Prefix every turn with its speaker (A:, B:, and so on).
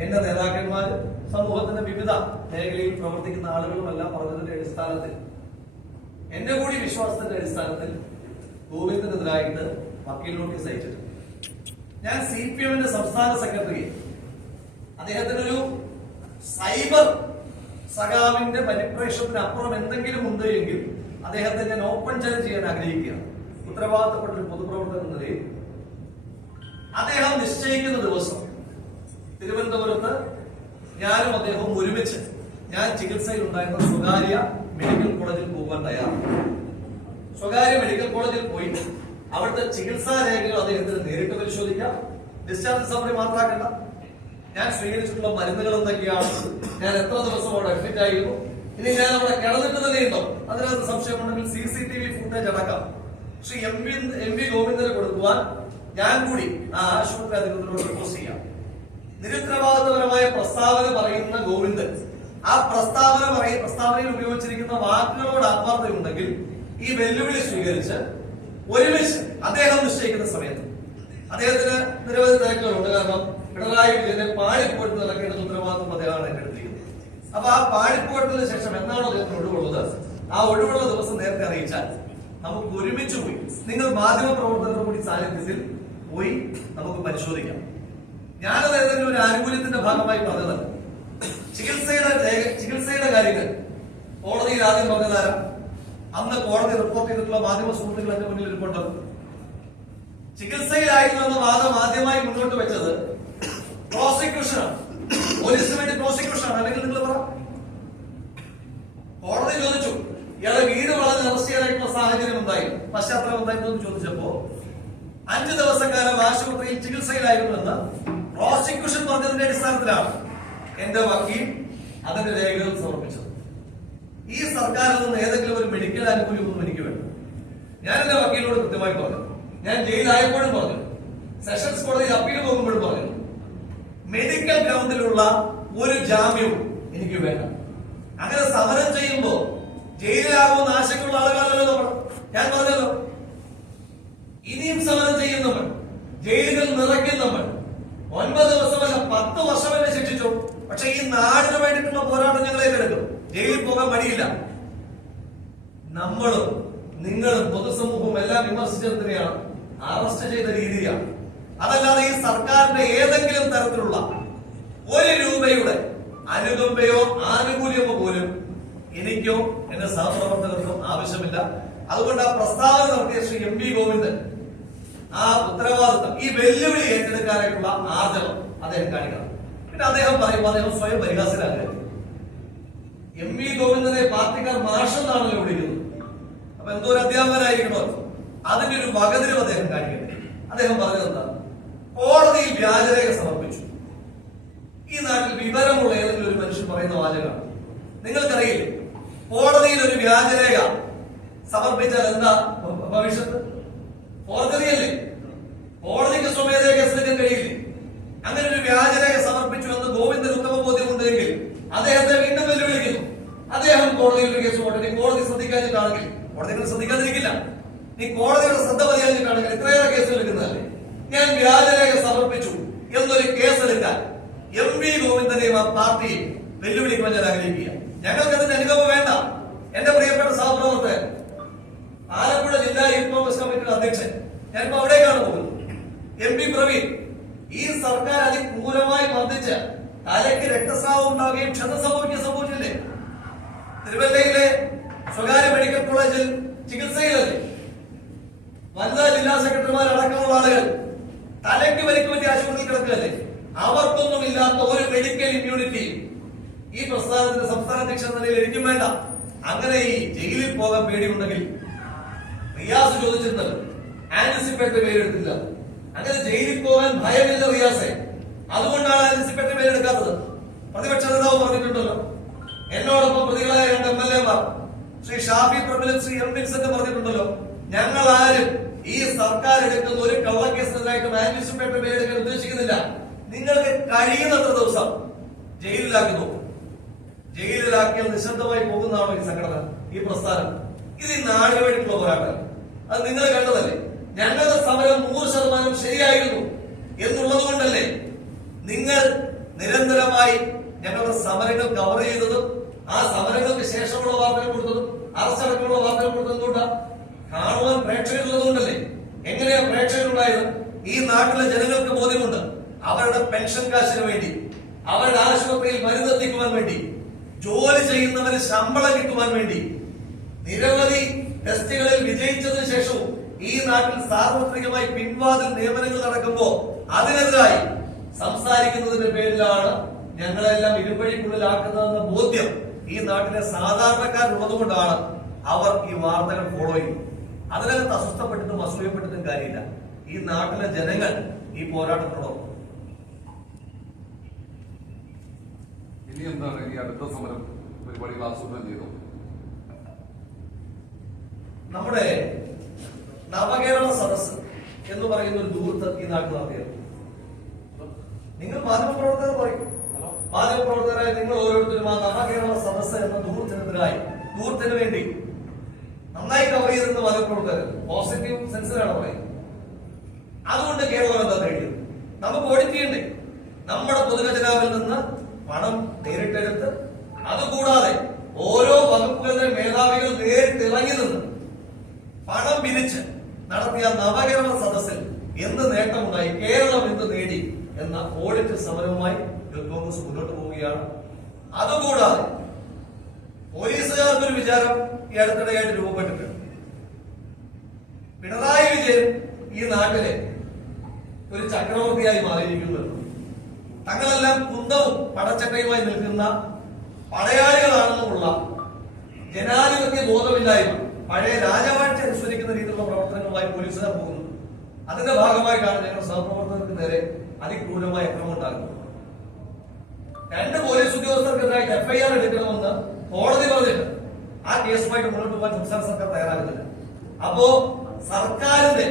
A: എന്റെ നേതാക്കന്മാർ സമൂഹത്തിന്റെ വിവിധ മേഖലയിൽ പ്രവർത്തിക്കുന്ന ആളുകളുമെല്ലാം പറഞ്ഞതിന്റെ അടിസ്ഥാനത്തിൽ എന്റെ കൂടി വിശ്വാസത്തിന്റെ അടിസ്ഥാനത്തിൽ ഗോവിന്ദനെതിരായിട്ട് വക്കീൽ നോട്ടീസ് അയച്ചിട്ടുണ്ട്. ഞാൻ സി പി എമ്മിന്റെ സംസ്ഥാന സെക്രട്ടറി. അദ്ദേഹത്തിനൊരു സൈബർ സഖാവിന്റെ പരിപ്രേക്ഷത്തിന് അപ്പുറം എന്തെങ്കിലും ഉണ്ട് എങ്കിൽ അദ്ദേഹത്തെ ഞാൻ ഓപ്പൺ ചലഞ്ച് ചെയ്യാൻ ആഗ്രഹിക്കുകയാണ്. ഉത്തരവാദിത്തപ്പെട്ട ഒരു പൊതുപ്രവർത്തകൻ എന്ന നിലയിൽ അദ്ദേഹം നിശ്ചയിക്കുന്ന ദിവസം തിരുവനന്തപുരത്ത് ഞാനും അദ്ദേഹവും ഒരുമിച്ച് ഞാൻ ചികിത്സയിൽ ഉണ്ടായിരുന്ന സ്വകാര്യ മെഡിക്കൽ കോളേജിൽ പോകാൻ തയ്യാറാണ്. സ്വകാര്യ മെഡിക്കൽ കോളേജിൽ പോയി അവിടുത്തെ ചികിത്സാ രേഖകൾ അദ്ദേഹത്തിന് നേരിട്ട് പരിശോധിക്കാം. ഡിസ്ചാർജ് സമ്മറി മാത്രമാക്കണ്ട. ഞാൻ സ്വീകരിച്ചിട്ടുള്ള മരുന്നുകൾ എന്തൊക്കെയാണ്? ഞാൻ എത്ര ദിവസം അവിടെ അഡ്മിറ്റ് ആയിരുന്നു? ഇനി ഞാൻ അവിടെ കിടന്നിട്ട് അതിനകത്ത് അതിനകത്ത് സംശയമുണ്ടെങ്കിൽ C C T V footage അടക്കാം. ശ്രീ എം വി എം കൊടുക്കുവാൻ ഞാൻ കൂടി ആ ആശുപത്രി അധികൃതരോട് റിക്വസ്റ്റ് ചെയ്യാം. നിരുത്തരവാദിത്തപരമായ പ്രസ്താവന പറയുന്ന ഗോവിന്ദൻ. ആ പ്രസ്താവന പറയ പ്രസ്താവനയിൽ ഉപയോഗിച്ചിരിക്കുന്ന വാക്കുകളോട് ആത്മാർത്ഥതയുണ്ടെങ്കിൽ ഈ വെല്ലുവിളി സ്വീകരിച്ച് ഒരുമിച്ച് അദ്ദേഹം നിശ്ചയിക്കുന്ന സമയത്ത് അദ്ദേഹത്തിന് നിരവധി തിരക്കുകളുണ്ട് കാരണം പിണറായി വിജയനെ പാണിപ്പോട്ട് നടക്കേണ്ട ഉത്തരവാദിത്വം അദ്ദേഹമാണ് ഏറ്റെടുത്തിരിക്കുന്നത് അപ്പൊ ആ പാണിപ്പോട്ടിന് ശേഷം എന്നാണോ അദ്ദേഹത്തിന് ഒഴിവുള്ളത്? ആ ഒഴിവുള്ള ദിവസം നേരത്തെ അറിയിച്ചാൽ നമുക്ക് ഒരുമിച്ച് പോയി. നിങ്ങൾ മാധ്യമ പ്രവർത്തകരുടെ കൂടി സാന്നിധ്യത്തിൽ പോയി നമുക്ക് പരിശോധിക്കാം. ഞാനത് ഏതെങ്കിലും ഒരു ആനുകൂല്യത്തിന്റെ ഭാഗമായി പറഞ്ഞതല്ല ചികിത്സയുടെ ചികിത്സയുടെ കാര്യങ്ങൾ. കോടതിയിൽ ആദ്യം പറഞ്ഞതാരം? അന്ന് കോടതി റിപ്പോർട്ട് ചെയ്തിട്ടുള്ള മാധ്യമ സുഹൃത്തുക്കൾ എന്റെ മുന്നിൽ ഇരിപ്പുണ്ട് ചികിത്സയിലായിരുന്നു എന്ന വാദം ആദ്യമായി മുന്നോട്ട് വെച്ചത് പ്രോസിക്യൂഷനാണ് പോലീസിന് വേണ്ടി പ്രോസിക്യൂഷനാണ് അല്ലെങ്കിൽ നിങ്ങൾ പറ. കോടതി ചോദിച്ചു ഇയാളെ വീട് വളരെ അറസ്റ്റ് ചെയ്യാനായിട്ടുള്ള സാഹചര്യം ഉണ്ടായി. പശ്ചാത്തലം എന്തായിരുന്നു? എന്ന് ചോദിച്ചപ്പോ അഞ്ചു ദിവസക്കാലം ആശുപത്രിയിൽ ചികിത്സയിലായിരുന്നു ചികിത്സയിലായിരുന്നുവെന്ന് പ്രോസിക്യൂഷൻ പറഞ്ഞതിന്റെ അടിസ്ഥാനത്തിലാണ് എന്റെ വക്കീൽ അതിന്റെ രേഖകൾ സമർപ്പിച്ചത്. ഈ സർക്കാരിൽ നിന്ന് ഏതെങ്കിലും ഒരു മെഡിക്കൽ ആനുകൂല്യമൊന്നും എനിക്ക് വേണ്ട. ഞാൻ എന്റെ വക്കീലിനോട് കൃത്യമായി പറഞ്ഞു. ഞാൻ ജയിലായപ്പോഴും പറഞ്ഞു. സെഷൻസ് കോടതി അപ്പീൽ പോകുമ്പോഴും പറഞ്ഞു. മെഡിക്കൽ ഗ്രൗണ്ടിലുള്ള ഒരു ജാമ്യവും എനിക്ക് വേണ്ട. അങ്ങനെ സമരം ചെയ്യുമ്പോൾ ജയിലിലാകുമെന്ന് ആശങ്കയുള്ള ആളുകളല്ലോ നമ്മൾ. ഞാൻ പറഞ്ഞല്ലോ. ഇനിയും സമരം ചെയ്യുന്നവർ ജയിലുകൾ നിറയ്ക്കുന്നവർ ഒൻപത് പത്ത് വർഷം എന്നെ ശിക്ഷിച്ചു? പക്ഷെ ഈ നാടിന് വേണ്ടിയിട്ടുള്ള പോരാട്ടം ഞങ്ങൾ ഏറ്റെടുക്കും. ജയിലിൽ പോകാൻ മടിയില്ല. നമ്മളും നിങ്ങളും പൊതുസമൂഹവും എല്ലാം വിമർശിച്ചെന്തിനെയാണ് അറസ്റ്റ് ചെയ്ത രീതിയാണ്. അതല്ലാതെ ഈ സർക്കാരിന്റെ ഏതെങ്കിലും തരത്തിലുള്ള ഒരു രൂപയുടെ അനുകമ്പയോ ആനുകൂല്യമോ പോലും എനിക്കോ എന്റെ സഹപ്രവർത്തകർക്കോ ആവശ്യമില്ല. അതുകൊണ്ട് ആ പ്രസ്താവന നടത്തിയ ശ്രീ എം വി ഗോവിന്ദൻ ആ ഉത്തരവാദിത്തം ഈ വെല്ലുവിളി ഏറ്റെടുക്കാനായിട്ടുള്ള ആർജവം അദ്ദേഹം കാണിക്കണം. പിന്നെ അദ്ദേഹം പറയുമ്പോൾ അദ്ദേഹം സ്വയം പരിഹാസരാകുക എം വി ഗോവിന്ദനെ പാർട്ടിക്കാർ മാർഷൽ ആണല്ലോ വിളിക്കുന്നത്. അപ്പൊ എന്തോ ഒരു അധ്യാപകനായിരിക്കണോ അതിന്റെ ഒരു വകതിരിവ് അദ്ദേഹം കാണിക്കട്ടെ അദ്ദേഹം പറഞ്ഞത് എന്താ? കോടതിയിൽ വ്യാജരേഖ സമർപ്പിച്ചു. ഈ നാട്ടിൽ വിവരമുള്ള ഏതെങ്കിലും ഒരു മനുഷ്യൻ പറയുന്ന വാചകമാണ് നിങ്ങൾക്കറിയില്ലേ? കോടതിയിൽ ഒരു വ്യാജരേഖ സമർപ്പിച്ചാൽ എന്താ ഭവിഷ്യത്ത്? ഫോർജറിയല്ലേ കോടതിക്ക് സ്വമേധയ കേസെടുക്കാൻ കഴിയില്ലേ അങ്ങനെ ഒരു വ്യാജരേഖ സമർപ്പിച്ചു എന്ന് ഗോവിന്ദൻ ഉത്തമ ബോധ്യമുണ്ടെങ്കിൽ അദ്ദേഹത്തെ വീണ്ടും വെല്ലുവിളിക്കുന്നു അദ്ദേഹം കോടതിയിൽ ഒരു കേസ് പോട്ടെ നീ കോടതി ശ്രദ്ധിക്കാഞ്ഞിട്ടാണെങ്കിൽ കോടതികൾ ശ്രദ്ധിക്കാതിരിക്കില്ല. നീ കോടതിയുടെ ശ്രദ്ധ പതിയാഞ്ഞിട്ടാണെങ്കിൽ ഇത്രയേറെ കേസ് എടുക്കുന്നതല്ലേ? ഞാൻ വ്യാജരേഖ സമർപ്പിച്ചു എന്നൊരു കേസ് എടുക്കാൻ എം വി ഗോവിന്ദനെയും ആ പാർട്ടിയെ വെല്ലുവിളിക്കുവാൻ ഞാൻ ആഗ്രഹിക്കുക. ഞങ്ങൾക്ക് അതിന്റെ അനുഭവം വേണ്ട. എന്റെ പ്രിയപ്പെട്ട സഹപ്രവർത്തകൻ ആലപ്പുഴ ജില്ലാ യൂത്ത് കോൺഗ്രസ് കമ്മിറ്റിയുടെ അധ്യക്ഷൻ. ഞാനിപ്പോ അവിടേക്കാണ് പോകുന്നത്. എം പി പ്രവീൺ ഈ സർക്കാർ അതിക്രൂരമായി മർദ്ദിച്ച് തലയ്ക്ക് രക്തസ്രാവം ഉണ്ടാവുകയും ക്ഷത തിരുവല്ലയിലെ സ്വകാര്യ മെഡിക്കൽ കോളേജിൽ ചികിത്സയിലല്ലേ വനിതാ ജില്ലാ സെക്രട്ടറിമാർ അടക്കമുള്ള ആളുകൾ തലയ്ക്ക് പരിക്ക് പറ്റിയ ആശുപത്രിയിൽ കിടക്കുകയല്ലേ? അവർക്കൊന്നും ഇല്ലാത്ത ഒരു മെഡിക്കൽ ഇമ്മ്യൂണിറ്റി ഈ പ്രസ്ഥാനത്തിന്റെ സംസ്ഥാന അധ്യക്ഷൻ നിലയിൽ എനിക്കും വേണ്ട. അങ്ങനെ ഈ ജയിലിൽ പോകാൻ പേടിയുണ്ടെങ്കിൽ റിയാസ് ചോദിച്ചിട്ടുണ്ട് ആന്റിസിപ്പേറ്ററി പേരെടുത്തില്ല. അങ്ങനെ ജയിലിൽ പോകാൻ ഭയമില്ല റിയാസെ. അതുകൊണ്ടാണ് ആന്റിസിപ്പേറ്ററി പേരെടുക്കാത്തത്. പ്രതിപക്ഷ നേതാവ് പറഞ്ഞിട്ടുണ്ടല്ലോ. എന്നോടൊപ്പം പ്രതികളായ രണ്ട് എം എൽ എമാർ ശ്രീ ഷാഫി പ്രബലൻ ശ്രീ എം വിൻസെന്റ് പറഞ്ഞിട്ടുണ്ടല്ലോ. ഞങ്ങൾ ആരും ഈ സർക്കാർ എടുക്കുന്ന ഒരു കള്ളക്കേസിനെതിരായിട്ടും പേപ്പർ പേരെടുക്കാൻ ഉദ്ദേശിക്കുന്നില്ല. നിങ്ങൾക്ക് കഴിയുന്നത്ര ദിവസം ജയിലിലാക്കി നോക്കും. ജയിലിലാക്കിയാൽ നിശബ്ദമായി പോകുന്നതാണോ ഈ സംഘടന ഈ പ്രസ്ഥാനം? ഇത് ഈ നാടിന് വേണ്ടിയിട്ടുള്ള പോരാട്ടം. അത് നിങ്ങൾ കണ്ടതല്ലേ? ഞങ്ങളുടെ സമരം നൂറ് ശതമാനം ഈ നാട്ടിലെ ജനങ്ങൾക്ക് ബോധ്യമുണ്ട്. അവരുടെ പെൻഷൻ കാശിന് വേണ്ടി അവരുടെ ആശുപത്രിയിൽ മരുന്നെത്തിക്കുവാൻ വേണ്ടി ജോലി ചെയ്യുന്നവന് ശമ്പളം കിട്ടുവാൻ വേണ്ടി നിരവധി ടെസ്റ്റുകളിൽ വിജയിച്ചതിന് ശേഷവും ഈ നാട്ടിൽ സാർവത്രികമായി പിൻവാതിൽ നിയമനങ്ങൾ നടക്കുമ്പോൾ അതിനെതിരായി സംസാരിക്കുന്നതിന്റെ പേരിലാണ് ഞങ്ങളെല്ലാം ഇരുവഴിക്കുള്ളിലാക്കുന്നതെന്ന ബോധ്യം ഈ നാട്ടിലെ സാധാരണക്കാരുള്ളതുകൊണ്ടാണ് അവർ ഈ വാർത്തകൾ ഫോളോ ചെയ്യുന്നത്. അതിനകത്ത് അസ്വസ്ഥപ്പെട്ടിട്ടും അസൂയപ്പെട്ടിട്ടും കാര്യമില്ല. ഈ നാട്ടിലെ ജനങ്ങൾ ഈ പോരാട്ടത്തോടൊപ്പം
B: ഇനി എന്താണ് ഈ അടുത്ത സമരം പരിപാടികൾ ആസൂത്രണം ചെയ്തത്
A: നമ്മുടെ നവകേരള സദസ് എന്ന് പറയുന്ന ഒരു ദൂരത്ത് ഈ നാട്ടിൽ നടത്തിയത്. നിങ്ങൾ മാധ്യമപ്രവർത്തകർ പറയും. മാധ്യമപ്രവർത്തകരായ നിങ്ങൾ ഓരോരുത്തരും ആ നവകേരള സദസ് എന്ന ദൂരത്തിനെതിരായി ദൂരത്തിന് വേണ്ടി നന്നായി കവർ ചെയ്തിരുന്ന മാധ്യമപ്രവർത്തകർ. പോസിറ്റീവ് സെൻസിലാണ് പറയുന്നത്. അതുകൊണ്ട് കേരളം എന്താ നേടിയത് നമുക്ക് ഓഡിറ്റ് നമ്മുടെ പൊതുഖജനാവിൽ നിന്ന് പണം നേരിട്ടെടുത്ത് അതുകൂടാതെ ഓരോ വകുപ്പുകളുടെ മേധാവികൾ നേരിട്ടിറങ്ങി നിന്ന് പണം പിരിച്ച് നടത്തിയ നവകേരള സദസ്സിൽ എന്ത് നേട്ടമുണ്ടായി? കേരളം എന്ത് നേടി? എന്ന ഓഡിറ്റ് സമരവുമായി കോൺഗ്രസ് മുന്നോട്ട് പോവുകയാണ്. അതുകൂടാതെ പോലീസുകാർക്കൊരു വിചാരം ഈ അടുത്തിടെയായിട്ട് രൂപപ്പെട്ടിട്ടുണ്ട്. പിണറായി വിജയൻ ഈ നാട്ടിലെ ഒരു ചക്രവർത്തിയായി മാറിയിരിക്കുന്നത്. തങ്ങളെല്ലാം കുന്തവും പടച്ചട്ടയുമായി നിൽക്കുന്ന പടയാളികളാണെന്നുമുള്ള ജനാധിപത്യ ബോധമില്ലായ്മ പഴയ രാജവാഴ്ച അനുസരിക്കുന്ന രീതിയിലുള്ള പ്രവർത്തനങ്ങളുമായി പോലീസുകാർ പോകുന്നു. അതിന്റെ ഭാഗമായിട്ടാണ് ഞങ്ങൾ സഹപ്രവർത്തകർക്ക് നേരെ അതിക്രൂരമായ അക്രമം ഉണ്ടാകുന്നത് രണ്ട് പോലീസ് ഉദ്യോഗസ്ഥർക്കെതിരായി എഫ്ഐആർ എടുക്കണമെന്ന് കോടതി പറഞ്ഞിട്ട് ആ കേസുമായിട്ട് മുന്നോട്ട് പോകാൻ സംസ്ഥാന സർക്കാർ തയ്യാറാകുന്നില്ല. അപ്പോ സർക്കാരിന്റെ